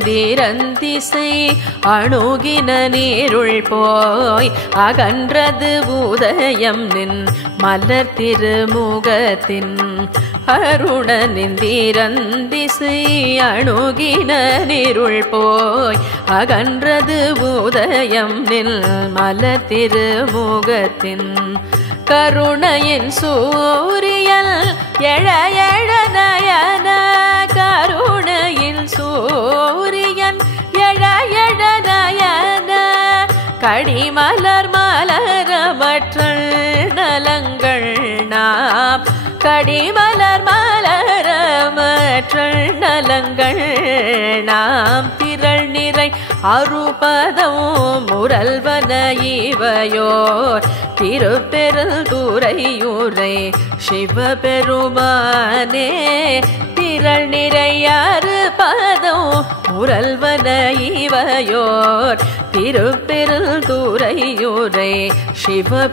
அருணனிந்திரந்திசை அணுகின நீருள் போய் அகன்றது உதயம் நின் மலர் திருமுகத்தின் அருணனிந்திரந்திசை அணுகின நீருள் போய் அகன்றது உதயம் நின் மலர் திருமுகத்தின் கருணையின் சூரியன் எழ எழ நயன கருணையில் சூரியன் எழ எழ நயன கடிமலர் மலரமற்றல் நலங்கள் நாம் கடிமலர் மலரமற்றல் நலங்கள் நாம் திரள் நிறை அருபதம் முரல்வன இவையோர் திருப்பெருந்துறையூரை சிவபெருமானே திரள் நிறை அருபதம் முரல்வன இவையோர் திருப்பெருந்துறையூரை சிவபெருமானே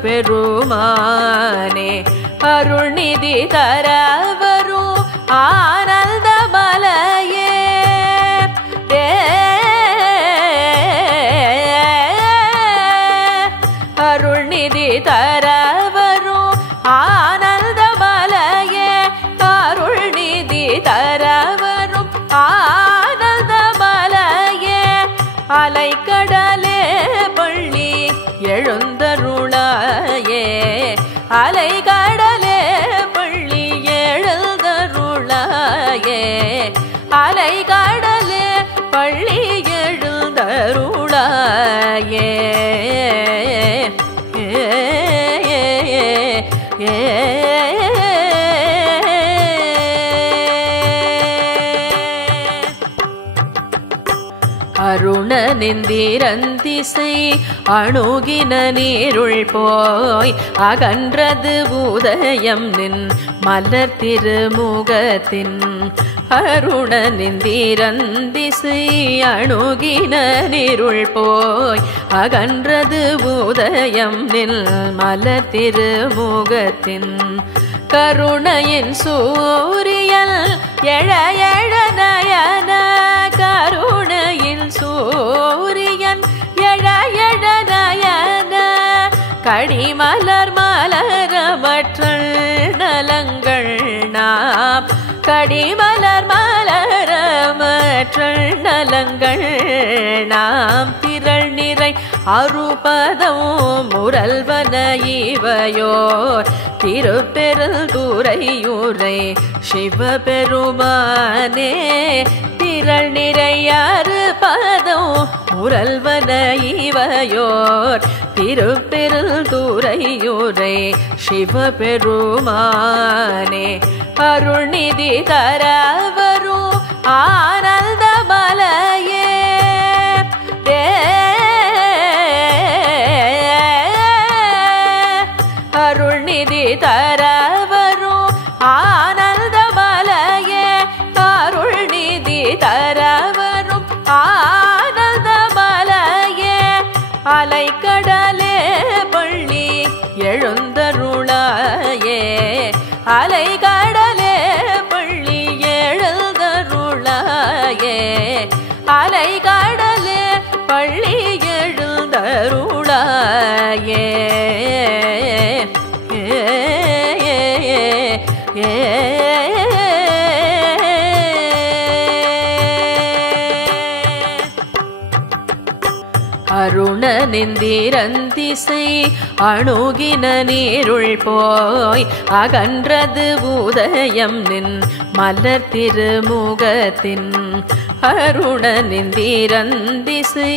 அருள்நிதி தரவரும் ஆனந்த மலையே அருள்நிதி தரவரும் ஆனந்த மலையே அருள்நிதி தரவரும் ஆனந்த மலையே அலைக்கடலே பள்ளி எழுந்தருளாயே அலைக்கடலே பள்ளி எழுந்தருளாயே அலைக்கடலே பள்ளி எழுந்தருளாயே அருணனிந்திரந்திசை அணுகின நீருள் போய் அகன்றது உதயம் நின் மலர் திருமுகத்தின் அருணனிந்திரந்திசை அணுகின நீருள் போய் அகன்றது உதயம் நின் மலர் திருமுகத்தின் கருணையின் சூரியன் எழ எழ நயன கருணையில் சூரியன் எழ எழ நயன கடிமலர் மலரமற்றல் நலங்கள் நாம் கடிமலர் மலரமற்றல் நலங்கள் நாம் திரள் நிறை அருபதம் முரல்வன இவையோர் திருப்பெருந்துறையூரை சிவபெருமானே திரள் நிறை அருபதம் முரல்வன இவையோர் திருப்பெருந்துறையூரை சிவபெருமானே அருள்நிதி தரவரும் ஆனந்த மலையே அருள்நிதி தரவரும் ஆனந்த மலையே அருள்நிதி தரவரும் ஆனந்த மலையே அலைக்கடலே பள்ளி எழுந்தருளாயே அலைக்கடலே பள்ளி எழுந்தருளாயே அலைக்கடலே பள்ளி எழுந்தருளாயே அருணனிந்திரந்திசை அணுகின நீருள் போய் அகன்றது உதயம் நின் மலர் திருமுகத்தின் அருணனிந்திரந்திசை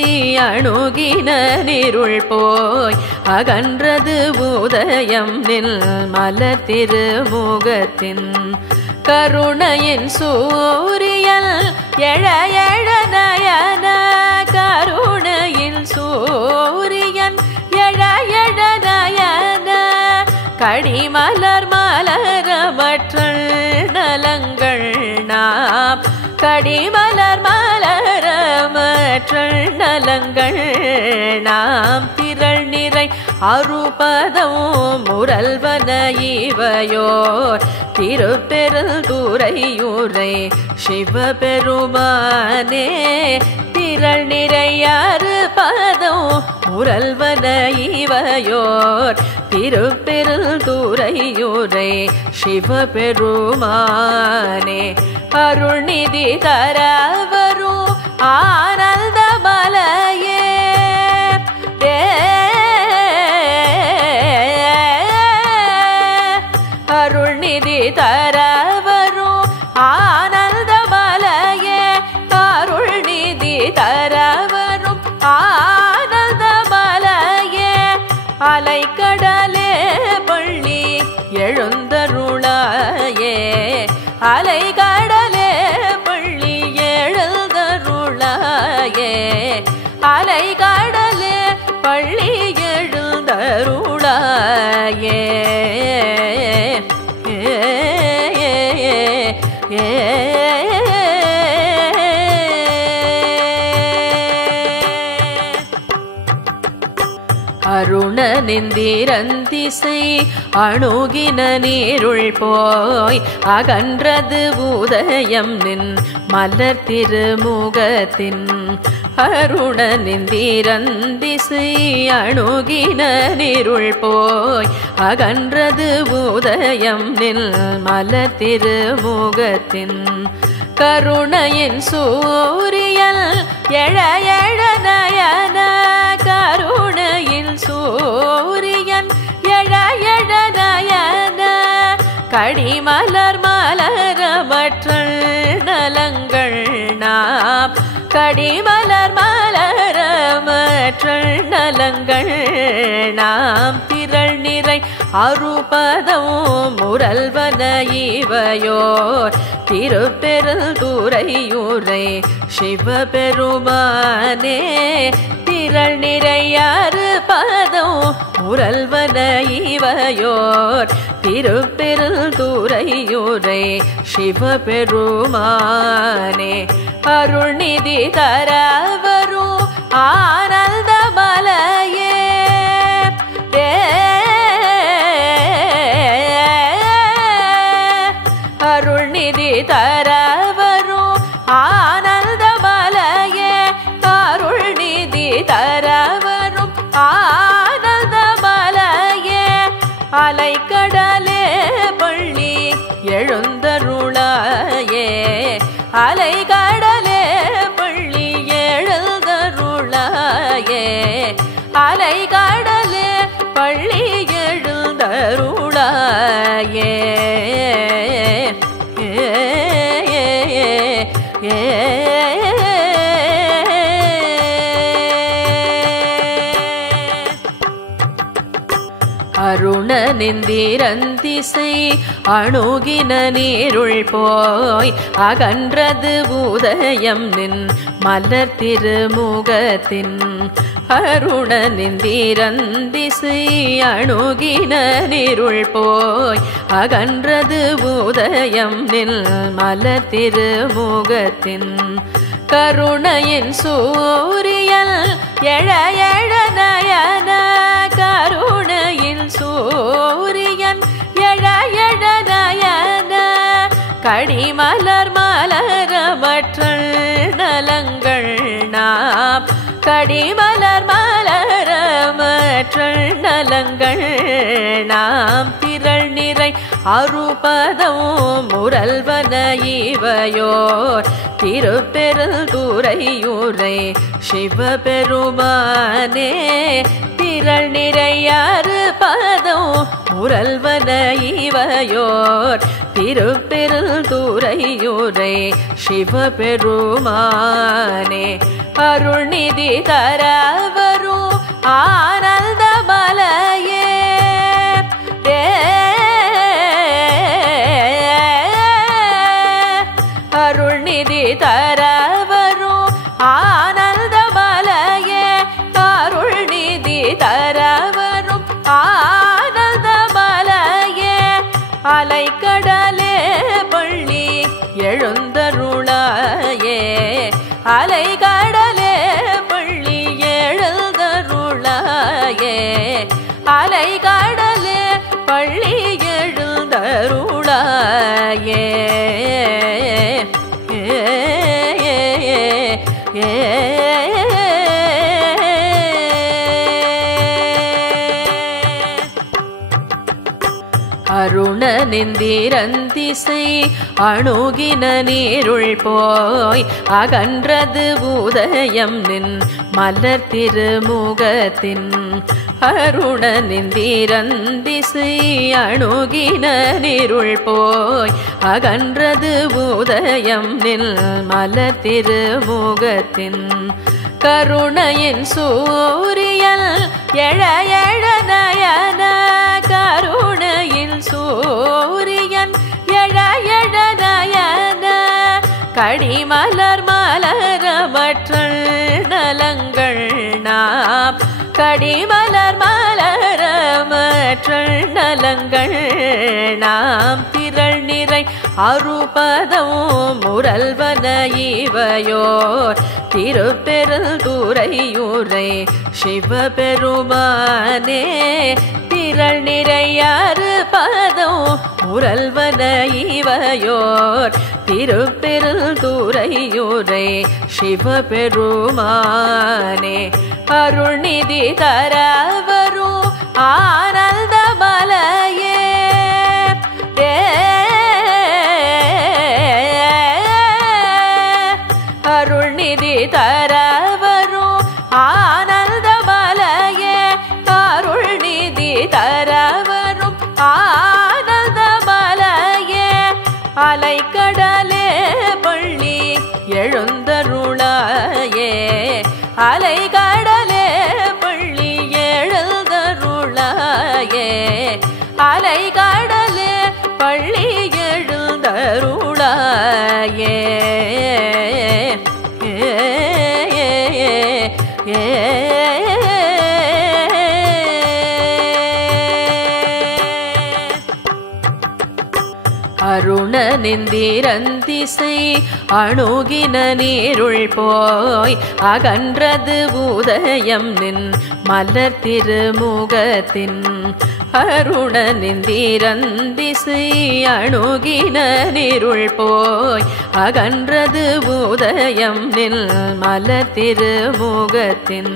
அணுகின நீருள் போய் அகன்றது உதயம் நின் மலர் திருமுகத்தின் கருணையின் சூரியன் எழ எழ நயன கருணையில் சூரியன் எழ எழ நயன கடிமலர் மலரமற்றல் நலங்கள் நாம் கடிமலர் மலரமற்றல் நலங்கள் நாம் திரள் நிறை அருபதம் முரல்வன இவையோர் திருப்பெருந்துறையூரை சிவபெருமானே திரள் நிறையாறு பதம் முரல்வன இவையோர் திருப்பெருந்துறையூரை சிவபெருமானே அருள்நிதி தரவரும் ஆனந்த மலையே அருள்நிதி தரவரும் ஆனந்த மலையே அருள்நிதி தரவரும் ஆனந்த மலையே அலைக்கடலே பள்ளி எழுந்தருளாயே அலைக்கடலே பள்ளி எழுந்தருளாயே அலைக்கடலே பள்ளி எழுந்தருளாயே அருணனிந்திரந்திசை அணுகின நீருள் போய் அகன்றது உதயம் நின் மலர் திருமுகத்தின் அருணனிந்திரந்திசை அணுகின நீருள் போய் அகன்றது உதயம் நின் மலர் திருமுகத்தின் கருணையின் சூரியன் எழ எழ நயன கருணையில் சூரியன் எழ எழ நயன கடிமலர் மலரமற்றல் நலங்கள் நாம் கடிமலர் மலரமற்றல் நலங்கள் நாம் திரள் நிறை அருபதம் முரல்வன இவையோர் திருப்பெருந்துறையூரை சிவபெருமானே திரள் நிறையாறு பதம் முரல்வன இவையோர் திருப்பெருந்துறையூரை சிவபெருமானே அருள்நிதி தரவரும் ஆனந்த மலையே அருள்நிதி தரவரும் ஆனந்த மலையே அருள்நிதி தரவரும் ஆனந்த மலையே அலைக்கடலே பள்ளி எழுந்தருளாயே அலைக்கடலே பள்ளி எழுந்தருளாயே அலைக்கடலே பள்ளி எழுந்தருளாயே அருணனிந்திரந்திசை அணுகின நீருள் போய் அகன்றது உதயம் நின் மலர் திருமுகத்தின் அருணனிந்திரந்திசை அணுகின நீருள் போய் அகன்றது உதயம் நின் மலர் திருமுகத்தின் கருணையின் சூரியன் எழ எழ நயன கருணையில் சூரியன் எழ எழ நயன கடிமலர் மலரமற்றல் நலங்கள் நாம் கடிமலர் மலரமற்றல் நலங்கள் நாம் திரள் நிறை அருபதம் முரல்வன இவையோர் திருப்பெருந்துறையூரை சிவபெருமானே திரள் நிறையாறு பதம் முரல்வன இவையோர் திருப்பெருந்துறையூரை சிவபெருமானே அருள்நிதி தரவரும் ஆனந்த மலையே அருள்நிதி தரவரும் ஆனந்த மலையே அருள்நிதி தரவரும் ஆனந்த மலையே அலைக்கடலே பள்ளி எழுந்தருளாயே அலைக்கடலே பள்ளி எழுந்தருளாயே அலை கடலே பள்ளி எழுந்தருளாயே அருணனிந்திரந்திசை அணுகின நீருள் போய் அகன்றது உதயம் நின் மலர் திருமுகத்தின் அருணனிந்திரந்திசை அணுகின நீருள் போய் அகன்றது உதயம் நின் மலர் திருமுகத்தின் கருணையின் சூரியன் எழ எழ நயன கருணையின் சூரியன் எழ எழ நயன கடிமலர் மலரமற்றல் நலங்கள் நாம் கடிமலர் மலரமற்றல் நலங்கள் நாம் திரள் நிறை அருபதம் முரல்வன இவையோர் திருப்பெருந்துறையூரை சிவபெருமானே திரள் நிறை அருபதம் முரல்வன இவையோர் திருப்பெருந்துறையூரை சிவபெருமானே அருள்நிதி தரவரும் ஆனந்த மலையே அருள்நிதி தரவரும் ஆனந்த மலையே அருள்நிதி தரவரும் ஆனந்த மலையே அலைக்கடலே பள்ளி எழுந்தருளாயே அலைக்கடலே பள்ளி எழுந்தருளாயே அலைக்கடலே பள்ளி எழுந்தருளாயே அருணனிந்திரந்திசை அணுகின நீருள் போய் அகன்றது உதயம் நின் மலர் திருமுகத்தின் அருணனிந்திரந்திசை அணுகின நீருள் போய் அகன்றது உதயம் நின் மலர் திருமுகத்தின்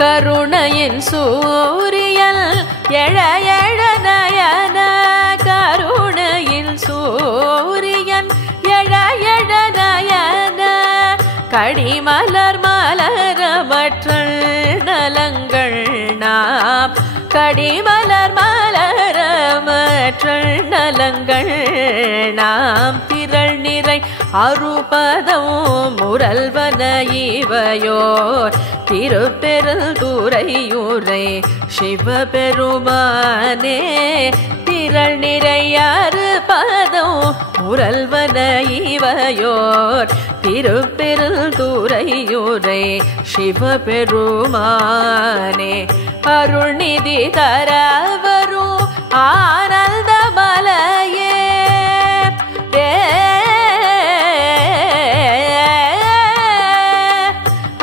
கருணையின் சூரியன் எழ எழ நயன கருணையின் சூரியன் எழ எழ நயன கடிமலர் மலரமற்றல் நலங்கள் நாம் கடிமலர் மலரமற்றல் நலங்கள் நாம் திரள் நிறை அருபதம் முரல்வன இவையோர் திருப்பெருந்துறையூரை சிவபெருமானே திரள் நிறை அருபதம் முரல்வன இவையோர் திருப்பெருந்துறையூரை சிவபெருமானே அருள்நிதி தரவரும் ஆனந்த மலையே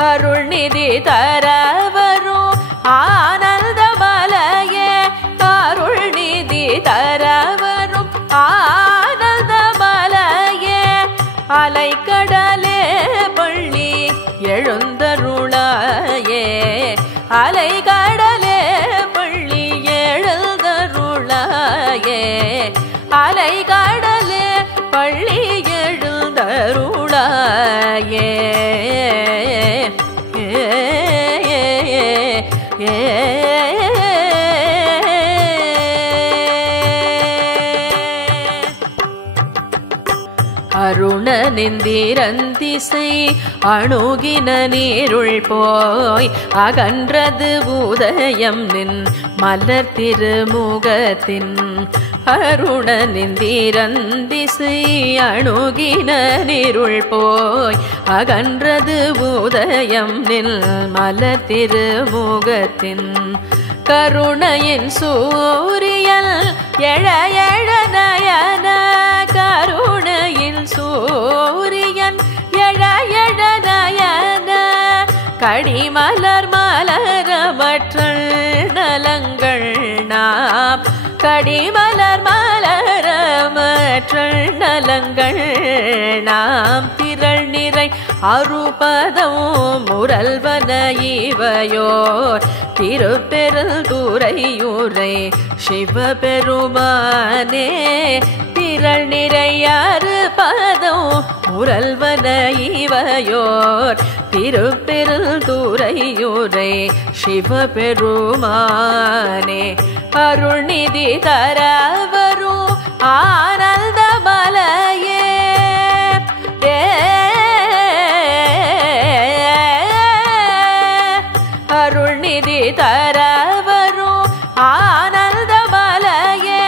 அருள்நிதி தரவரும் ஆனந்த மலையே அருள்நிதி தரவரும் ஆனந்த மலையே அலைக்கடலே பள்ளி எழுந்தருளாயே அலைக்கடலே பள்ளி எழுந்தருளாயே அலைக்கடலே பள்ளி எழுந்தருளாயே அருணனிந்திரந்திசை அணுகின நீருள் போய் அகன்றது உதயம் நின் மலர் திருமுகத்தின் அருணனிந்திரந்திசை அணுகின நீருள் போய் அகன்றது உதயம் நின் மலர் திருமுகத்தின் கருணையின் சூரியன் எழ எழ நயன கருணையின் சூரியன் எழ எழ நயன கடிமலர் மலரமற்றள் நலங்கள் நாம் கடிமலர் மலரமற்றள் நலங்கள் நாம் திரள் நிறை அருபதம் முரல்வன இவையோர் திருப்பெருந்துறையூரை சிவபெருமானே திரள் நிறை அருபதம் முரல்வன இவையோர் திருப்பெருந்துறையூரை சிவபெருமானே அருள்நிதி தரவரும் ஆனந்த மலையே அருள்நிதி தரவரும் ஆனந்த மலையே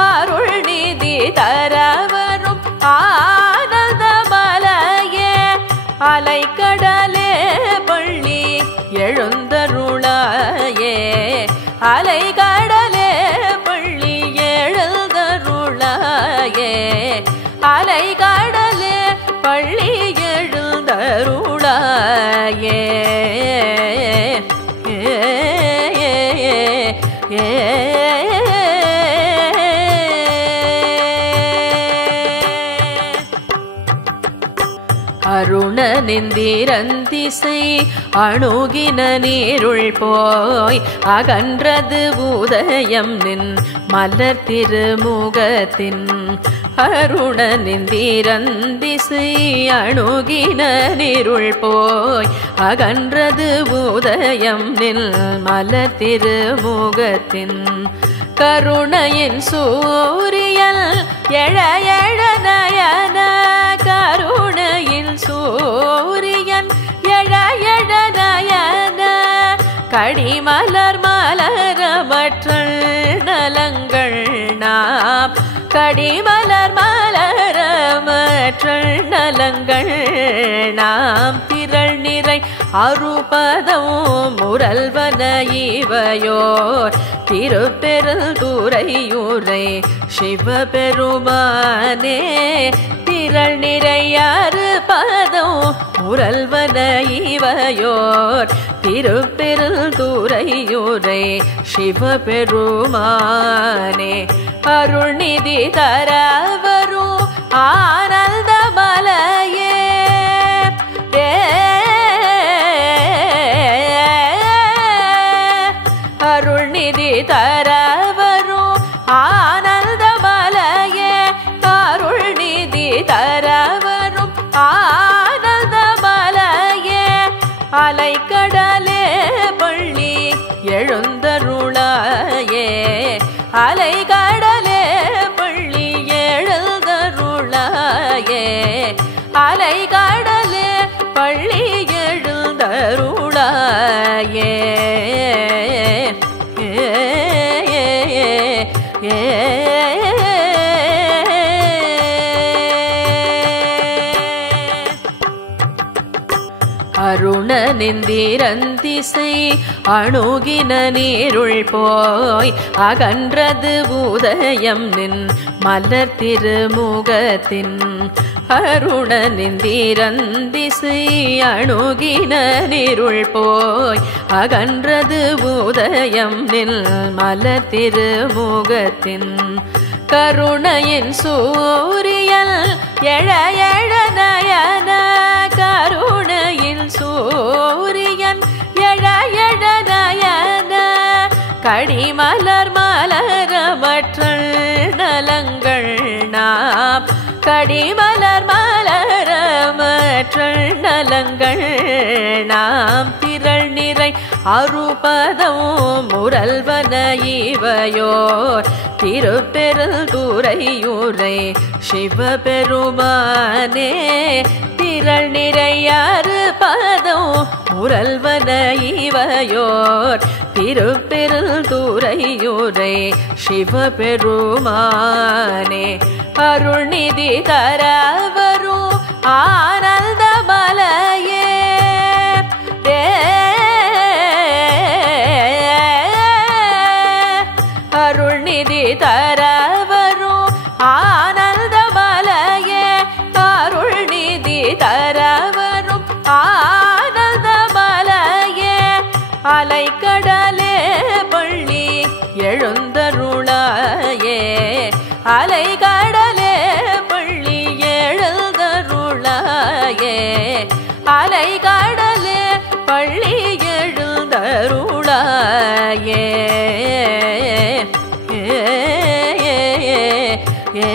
அருள்நிதி தரவரும் ஆனந்த மலையே அலைக்கடலே பள்ளி எழுந்தருளாயே அலைக்கடலே பள்ளி எழுந்தருளாயே அலைக்கடலே பள்ளி எழுந்தருளாயே அருணனிந்திரந்திசை அணுகின நீருள் போய் அகன்றது உதயம் நின் மலர் திருமுகத்தின் அருணனிந்திரந்திசை அணுகின நீருள் போய் அகன்றது உதயம் நின் மலர் திருமுகத்தின் கருணையின் சூரியன் எழ எழ நயன கருணையில் சூரியன் எழ எழ நயன கடிமலர் மலரமற்றள் நலங்கள் நாம் கடிமலர் மலரமற்றள் நலங்கள் நாம் திரள் நிறை அருபதம் முரல்வன இவையோர் திருப்பெருந்துறையூரை சிவபெருமானே திரள் நிறை அருபதம் முரல்வன இவையோர் திருப்பெருந்துறையூரை சிவபெருமானே அருள்நிதி தரவரும் ஆனந்த மலையே அருள்நிதி தரவரும் ஆனந்த மலையே அருள்நிதி தரவரும் ஆனந்த மலையே அலைக்கடலே பள்ளி எழுந்தருளாயே அலைக்கடலே பள்ளி எழுந்தருளாயே அலைக்கடலே பள்ளி எழுந்தருளாயே அருணனிந்திரந்திசை அணுகின நீருள் போய் அகன்றது உதயம் நின் மலர் திருமுகத்தின் அருணனிந்திரந்திசை அணுகின நீருள் போய் அகன்றது உதயம் நின் மலர் திருமுகத்தின் கருணையின் சூரியன் எழ எழ நயன கருணையில் சூரியன் எழ எழ நயன கடிமலர் மலரமற்றள் நலங்கள் நாம் கடிமலர் மலரமற்றள் நலங்கள் நாம் திரள் நிறை அருபதம் முரல்வன இவையோர் திருப்பெருந்துறையூரை சிவபெருமானே திரள் நிறை அருபதம் முரல்வன இவையோர் திருப்பெருந்துறையூரை சிவபெருமானே அருள்நிதி தரவரும் ஆனந்த மலையே அருள்நிதி தரவரும் ஆனந்த மலையே அருள்நிதி தரவரும் ஆனந்த மலையே எழுந்தருளாயே அலைகடலே பள்ளி எழுந்தருளாயே அலைகடலே பள்ளி எழுந்தருளாயே ஏ